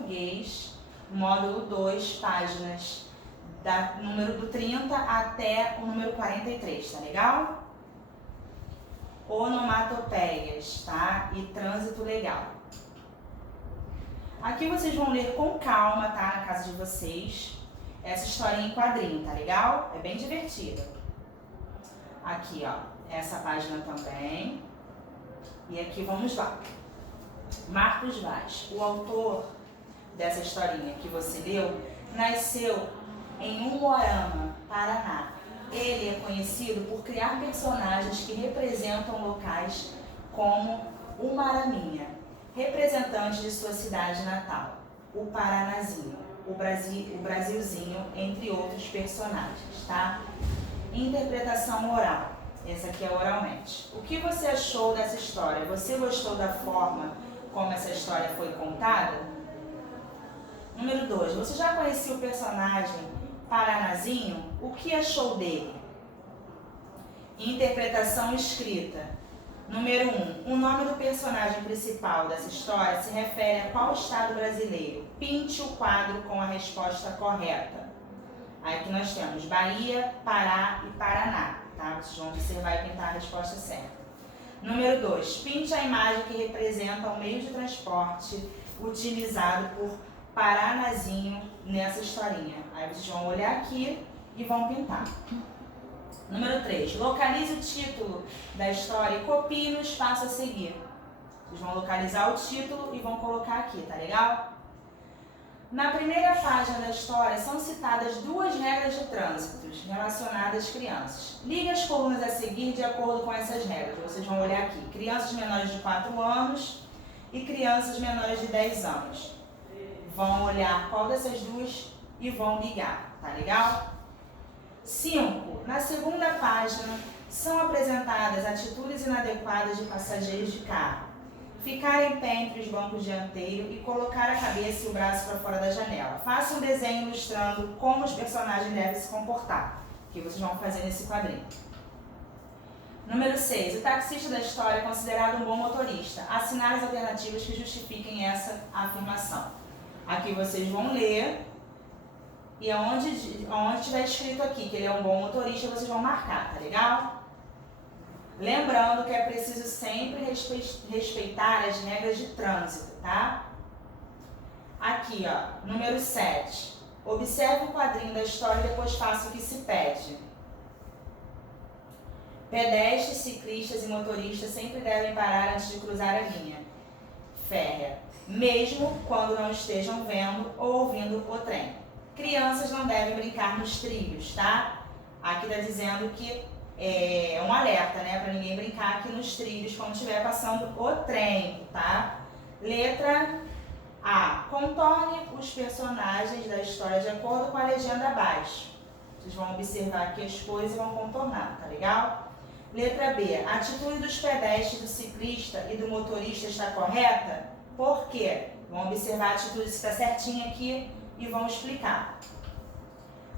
português, módulo 2, páginas número do 30 até o número 43, tá legal? Onomatopeias, tá? E trânsito legal. Aqui vocês vão ler com calma, tá? Na casa de vocês. Essa historinha em quadrinho, tá legal? É bem divertida. Aqui, ó, essa página também. E aqui vamos lá. Marcos Vaz, o autor dessa historinha que você leu, nasceu em Umuarama, Paraná. Ele é conhecido por criar personagens que representam locais como Umaraminha, representante de sua cidade natal, o Paranazinho, o Brasilzinho, entre outros personagens, tá? Interpretação oral. Essa aqui é oralmente. O que você achou dessa história? Você gostou da forma como essa história foi contada? Número 2. Você já conhecia o personagem Paranazinho? O que achou dele? Interpretação escrita. Número 1. O nome do personagem principal dessa história se refere a qual estado brasileiro? Pinte o quadro com a resposta correta. Aí aqui nós temos Bahia, Pará e Paraná. Tá? Vocês vão observar e pintar a resposta certa. Número 2. Pinte a imagem que representa o meio de transporte utilizado por Paranazinho nessa historinha. Aí vocês vão olhar aqui e vão pintar. Número 3. Localize o título da história e copie no espaço a seguir. Vocês vão localizar o título e vão colocar aqui, tá legal? Na primeira página da história são citadas 2 regras de trânsito relacionadas às crianças. Ligue as colunas a seguir de acordo com essas regras. Vocês vão olhar aqui. Crianças menores de 4 anos e crianças menores de 10 anos. Vão olhar qual dessas 2 e vão ligar, tá legal? 5. Na segunda página são apresentadas atitudes inadequadas de passageiros de carro. Ficar em pé entre os bancos dianteiros e colocar a cabeça e o braço para fora da janela. Faça um desenho ilustrando como os personagens devem se comportar, que vocês vão fazer nesse quadrinho. Número 6. O taxista da história é considerado um bom motorista. Assinar as alternativas que justifiquem essa afirmação. Aqui vocês vão ler e onde estiver escrito aqui que ele é um bom motorista, vocês vão marcar, tá legal? Lembrando que é preciso sempre respeitar as regras de trânsito, tá? Aqui, ó, número 7. Observe o quadrinho da história e depois faça o que se pede. Pedestres, ciclistas e motoristas sempre devem parar antes de cruzar a linha férrea, mesmo quando não estejam vendo ou ouvindo o trem. Crianças não devem brincar nos trilhos, tá? Aqui está dizendo que é um alerta, né? Para ninguém brincar aqui nos trilhos quando estiver passando o trem, tá? Letra A. Contorne os personagens da história de acordo com a legenda abaixo. Vocês vão observar aqui as coisas e vão contornar, tá legal? Letra B. A atitude dos pedestres, do ciclista e do motorista está correta? Por quê? Vão observar a atitude se está certinha aqui e vão explicar.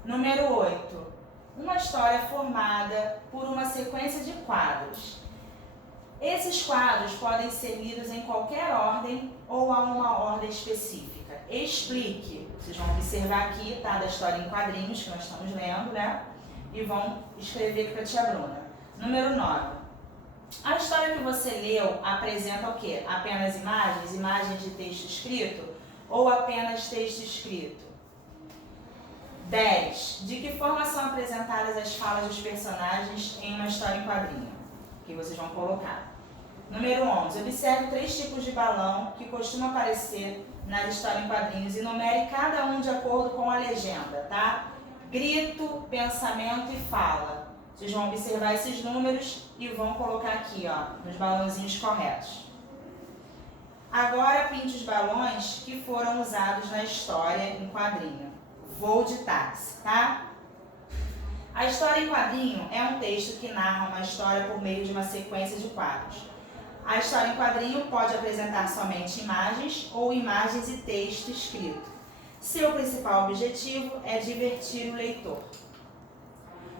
Número 8. Uma história formada por uma sequência de quadros. Esses quadros podem ser lidos em qualquer ordem ou a uma ordem específica. Explique. Vocês vão observar aqui, tá? Da história em quadrinhos que nós estamos lendo, né? E vão escrever aqui para a tia Bruna. Número 9. A história que você leu apresenta o quê? Apenas imagens? Imagens de texto escrito? Ou apenas texto escrito? 10. De que forma são apresentadas as falas dos personagens em uma história em quadrinho? Que vocês vão colocar. Número 11. Observe 3 tipos de balão que costumam aparecer nas histórias em quadrinhos e numere cada um de acordo com a legenda, tá? Grito, pensamento e fala. Vocês vão observar esses números e vão colocar aqui, ó, nos balãozinhos corretos. Agora pinte os balões que foram usados na história em quadrinho. Voo de táxi, tá? A história em quadrinho é um texto que narra uma história por meio de uma sequência de quadros. A história em quadrinho pode apresentar somente imagens ou imagens e texto escrito. Seu principal objetivo é divertir o leitor.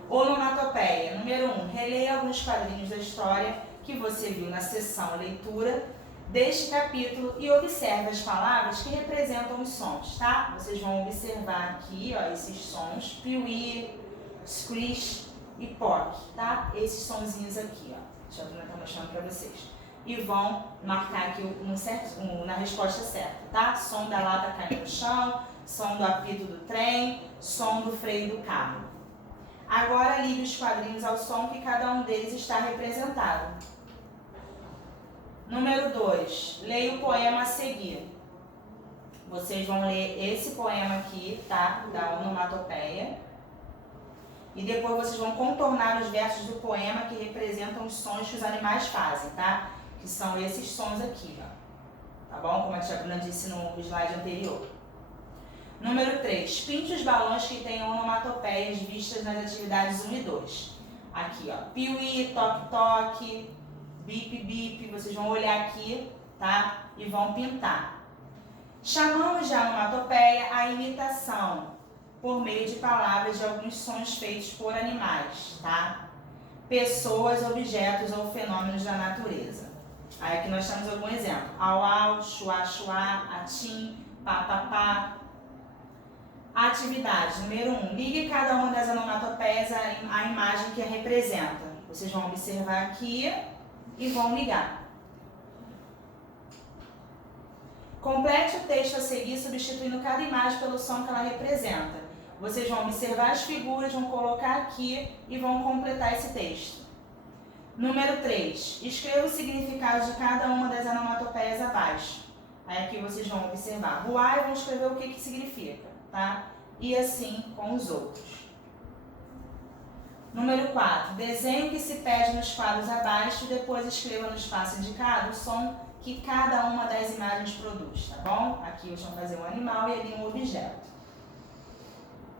Onomatopeia. Número 1. Releia alguns quadrinhos da história que você viu na seção leitura deste capítulo e observe as palavras que representam os sons, tá? Vocês vão observar aqui, ó, esses sons, piuí, squish e poc, tá? Esses sonzinhos aqui, ó. Deixa eu estar mostrando para vocês. E vão marcar aqui na resposta certa, tá? Som da lata caindo no chão, som do apito do trem, som do freio do carro. Agora ligue os quadrinhos ao som que cada um deles está representado. Número 2, leia o poema a seguir. Vocês vão ler esse poema aqui, tá? Da onomatopeia. E depois vocês vão contornar os versos do poema que representam os sons que os animais fazem, tá? Que são esses sons aqui, ó. Tá bom? Como a tia Bruna disse no slide anterior. Número 3, pinte os balões que tenham onomatopeias vistas nas atividades 1 e 2. Aqui, ó. Piuí, toque-toque, bip-bip. Vocês vão olhar aqui, tá? E vão pintar. Chamamos de onomatopeia a imitação por meio de palavras de alguns sons feitos por animais, tá? Pessoas, objetos ou fenômenos da natureza. Aí aqui nós temos algum exemplo. Au-au, chuá-chuá, atim, pá-pá-pá. Atividade número 1. Ligue cada uma das onomatopeias à imagem que a representa. Vocês vão observar aqui e vão ligar. Complete o texto a seguir, substituindo cada imagem pelo som que ela representa. Vocês vão observar as figuras, vão colocar aqui e vão completar esse texto. Número 3. Escreva o significado de cada uma das onomatopeias abaixo. Aí aqui vocês vão observar. Voar e vão escrever o que significa, tá? E assim com os outros. Número 4. Desenhe o que se pede nos quadros abaixo e depois escreva no espaço indicado o som que cada uma das imagens produz, tá bom? Aqui vocês vão fazer um animal e ali um objeto.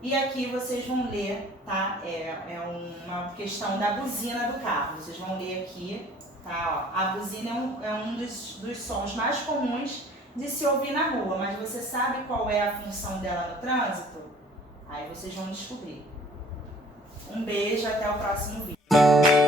E aqui vocês vão ler, tá? É uma questão da buzina do carro. Vocês vão ler aqui, tá? Ó, a buzina é um dos sons mais comuns de se ouvir na rua, mas você sabe qual é a função dela no trânsito? Aí vocês vão descobrir. Um beijo, até o próximo vídeo.